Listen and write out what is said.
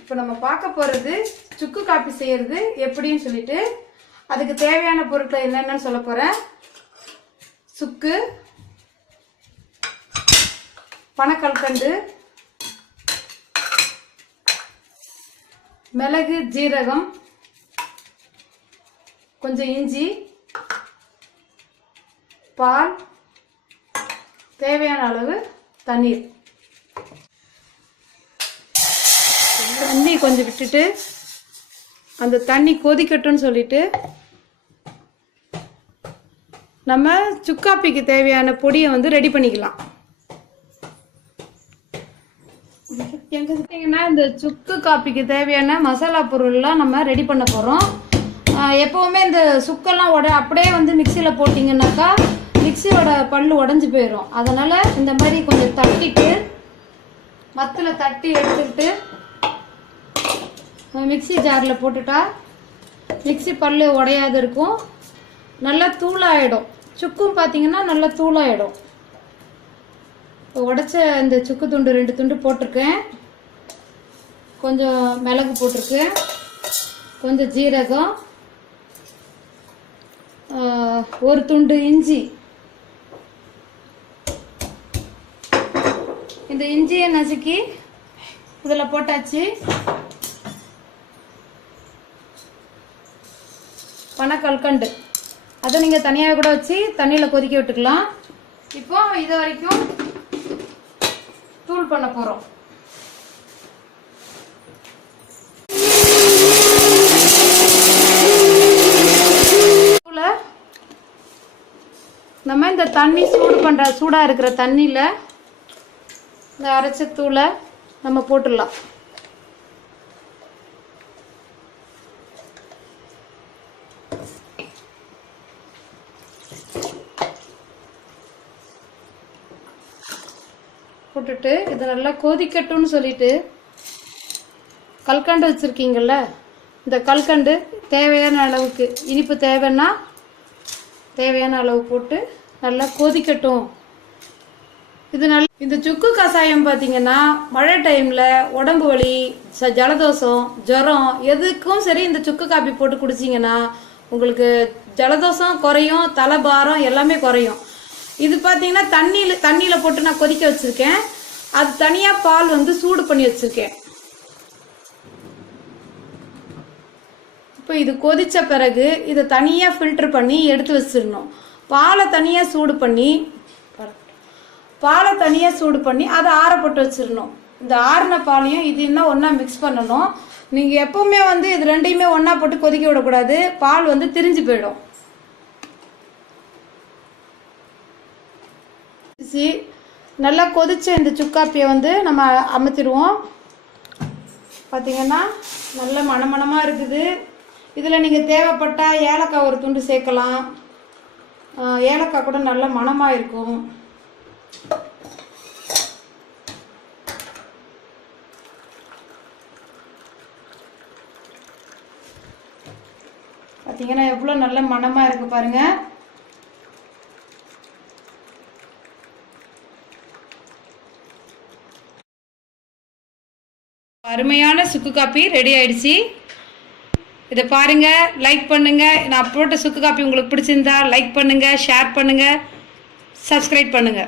இப்போ நம்ம பார்க்க போகிறது சுக்கு காப்பி செய்கிறது எப்படின்னு சொல்லிட்டு அதுக்கு தேவையான பொருட்கள் என்னென்னு சொல்ல போகிறேன். சுக்கு, பனக்கல்கண்டு, மிளகு, ஜீரகம், கொஞ்சம் இஞ்சி, பால், தேவையான அளவு தண்ணீர். தண்ணி கொஞ்சம் விட்டுட்டு அந்த தண்ணி கொதிக்கட்டும்னு சொல்லிட்டு நம்ம சுக்காப்பிக்கு தேவையான பொடியை வந்து ரெடி பண்ணிக்கலாம். இந்த சுக்கு காப்பிக்கு தேவையான மசாலா பொருள்லாம் நம்ம ரெடி பண்ண போகிறோம். எப்போவுமே இந்த சுக்கெல்லாம் அப்படியே வந்து மிக்சியில் போட்டிங்கன்னாக்கா மிக்சியோட பல்லு உடஞ்சி போயிடும். அதனால் இந்த மாதிரி கொஞ்சம் தட்டிட்டு மத்தில் தட்டி எடுத்துக்கிட்டு மிக்சி ஜாரில் போட்டுட்டா மிக்சி பல்லு உடையாது இருக்கும். நல்லா தூளாகிடும். சுக்கும் பார்த்தீங்கன்னா நல்லா தூளாகிடும். இப்போ உடைச்ச இந்த சுக்கு துண்டு 2 துண்டு போட்டிருக்கேன். கொஞ்சம் மிளகு போட்டிருக்கேன், கொஞ்சம் ஜீரகம், 1 துண்டு இஞ்சி. இந்த இஞ்சியை நசுக்கி இதில் போட்டாச்சு. பனக்கல்கண்டு அதை நீங்கள் தனியாக கூட வச்சு தண்ணியில் கொதிக்க விட்டுக்கலாம். இப்போ இது வரைக்கும் தூள் பண்ண போகிறோம். நம்ம இந்த தண்ணி சூடாக இருக்கிற தண்ணியில் இந்த அரைச்ச தூளை நம்ம போட்டுடலாம். போட்டுட்டு இது நல்லா கொதிக்கட்டும்னு சொல்லிட்டு கல்கண்டு வச்சுருக்கீங்கள்ல, இந்த கல்கண்டு தேவையான அளவுக்கு இனிப்பு தேவைன்னா தேவையான அளவு போட்டு நல்லா கொதிக்கட்டும். இது இந்த சுக்கு கஷாயம் பார்த்தீங்கன்னா மழை டைமில் உடம்பு வலி, ஜலதோஷம், ஜுரம் எதுக்கும் சரி இந்த சுக்கு காப்பி போட்டு குடிச்சிங்கன்னா உங்களுக்கு ஜலதோஷம் குறையும், தலைபாரம் எல்லாமே குறையும். இது பார்த்தீங்கன்னா தண்ணியில் போட்டு நான் கொதிக்க வச்சுருக்கேன். அது தனியாக பால் வந்து சூடு பண்ணி வச்சுருக்கேன். இப்போ இது கொதித்த பிறகு இதை தனியாக ஃபில்டர் பண்ணி எடுத்து வச்சிடணும். பாலை தனியாக சூடு பண்ணி அதை ஆற போட்டு வச்சிடணும். இந்த ஆறின பாலையும் இது இன்னும் ஒன்றா மிக்ஸ் பண்ணணும். நீங்கள் எப்போவுமே வந்து இது ரெண்டையுமே ஒன்றா போட்டு கொதிக்க விடக்கூடாது. பால் வந்து திரிஞ்சு போயிடும். நல்லா கொதிச்ச இந்த சுக்காப்பியை வந்து நம்ம அமுத்திடுவோம். பார்த்தீங்கன்னா நல்ல மணமணமாக இருக்குது. இதில் நீங்கள் தேவைப்பட்டால் ஏலக்காய் 1 துண்டு சேர்க்கலாம். ஏலக்காய் கூட நல்ல மணமாக இருக்கும். பார்த்தீங்கன்னா எவ்வளோ நல்ல மணமாக இருக்குது பாருங்கள். அருமையான சுக்கு காப்பி ரெடி ஆயிடுச்சு. இதை பாருங்க, லைக் பண்ணுங்க. நான் போட்ட சுக்கு காப்பி உங்களுக்கு பிடிச்சிருந்தா லைக் பண்ணுங்க, ஷேர் பண்ணுங்க, சப்ஸ்கிரைப் பண்ணுங்க.